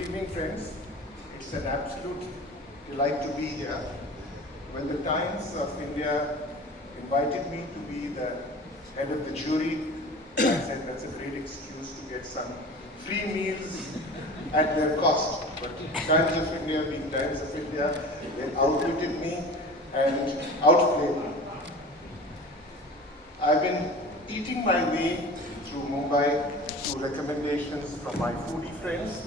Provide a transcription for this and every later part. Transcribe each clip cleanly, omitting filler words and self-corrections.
evening, friends. It's an absolute delight to be here. When the Times of India invited me to be the head of the jury, I said that's a great excuse to get some free meals at their cost. But Times of India, being Times of India, they outwitted me and outplayed me. I've been eating my way through Mumbai through recommendations from my foodie friends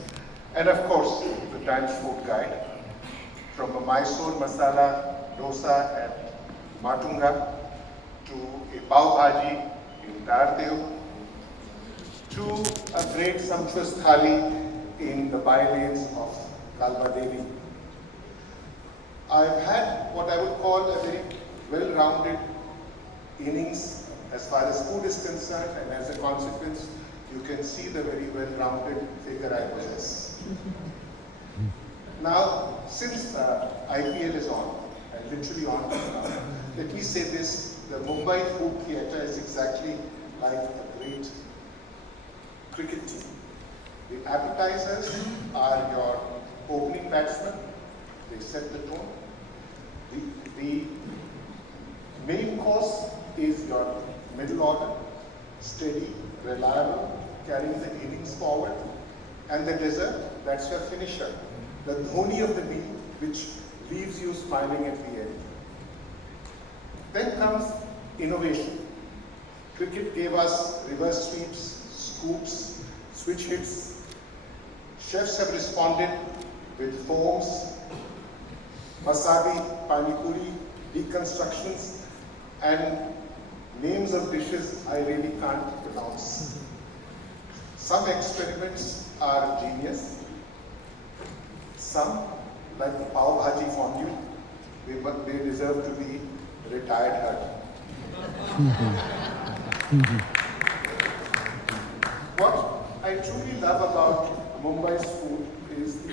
and of course the Times Food Guide. From a Mysore masala dosa at Matunga to a pav bhaji in Dardev to a great sumptuous thali in the bylanes of Kalba Devi. I've had what I would call a very well-rounded innings as far as food is concerned, and as a consequence, you can see the very well-rounded figure I possess. Now, since IPL is on, and literally on now, let me say this, the Mumbai Food Theatre is exactly like a great cricket team. The appetizers are your opening batsmen, they set the tone. The main course is your middle order, steady, reliable, carrying the innings forward. And the dessert, that's your finisher, the dhoni of the meal, which leaves you smiling at the end. Then comes innovation. Cricket gave us reverse sweeps, scoops, switch hits. Chefs have responded with foams, wasabi, pani puri, deconstructions, and names of dishes I really can't pronounce. Some experiments are genius. Some, like the pav bhaji fondue, they deserve to be retired hut. What I truly love about Mumbai's food is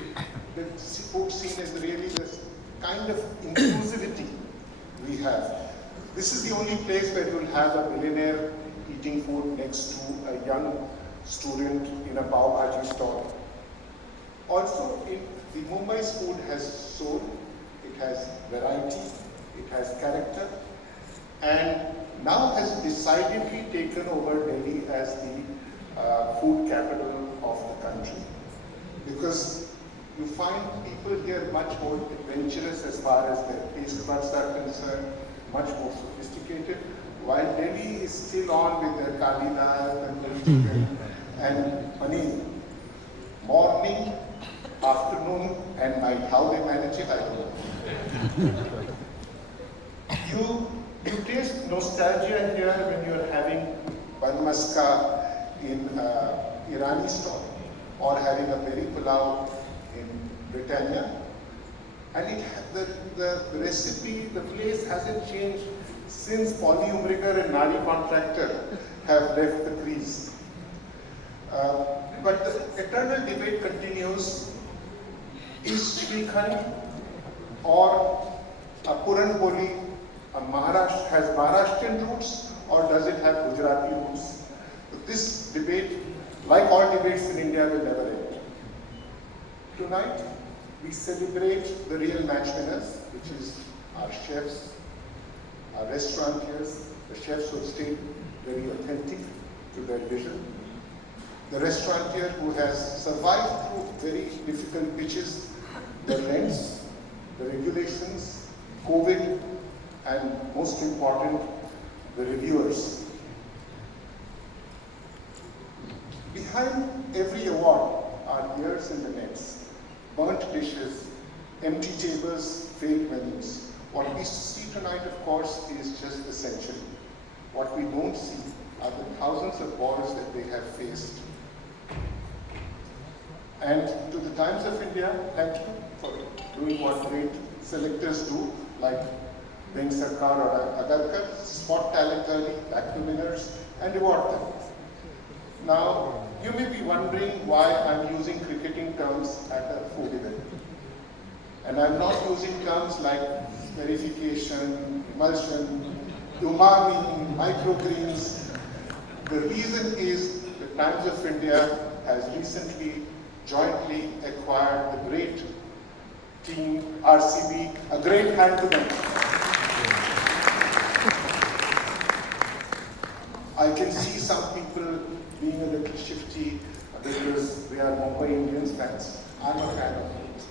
the food scene is really this kind of inclusivity we have. This is the only place where you'll have a millionaire eating food next to a young student in a pav bhaji stall. Also, the Mumbai's food has soul, it has variety, it has character, and now has decidedly taken over Delhi as the food capital of the country. Because you find people here much more adventurous as far as their taste buds are concerned, much more sophisticated, while Delhi is still on with their kali dal and chicken and paneer. Morning, afternoon and night. How they manage it, I don't know. You taste nostalgia here when you're having bun maska in Irani stall or having a peri pulao in Britannia. And the recipe, the place hasn't changed since Polly Umrigar and Nari Contractor have left the crease. But the eternal debate continues, is Shrikhand or a Puran Poli has Maharashtrian roots or does it have Gujarati roots? This debate, like all debates in India, will never end. Tonight, we celebrate the real match winners, which is our chefs, our restaurateurs, the chefs who have stayed very authentic to their vision. The restaurateur who has survived through very difficult pitches, the rents, the regulations, COVID, and most important, the reviewers. Behind every award are years in the nets, burnt dishes, empty tables, failed menus. What we see tonight, of course, is just the century. What we don't see are the thousands of wars that they have faced. And to the Times of India, thank you for doing what great selectors do, like Bing Sarkar or Agarkar, spot talent early, back to winners, and reward them. Now, you may be wondering why I'm using cricketing terms at a food event. And I'm not using terms like verification, emulsion, umami, microgreens. The reason is the Times of India has recently jointly acquired the great team RCB. A great hand to them. I can see some people being a little shifty because we are Mumbai Indians fans. I'm a fan of it.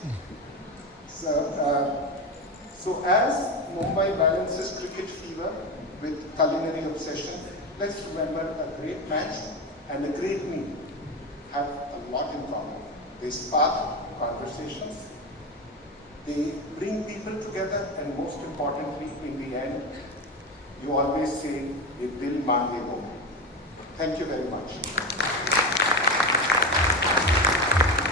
So as Mumbai balances cricket fever with culinary obsession, let's remember a great match and a great meal have a lot in common. They spark conversations, they bring people together, and most importantly, in the end, you always say, "Ye dil mange ho." Thank you very much.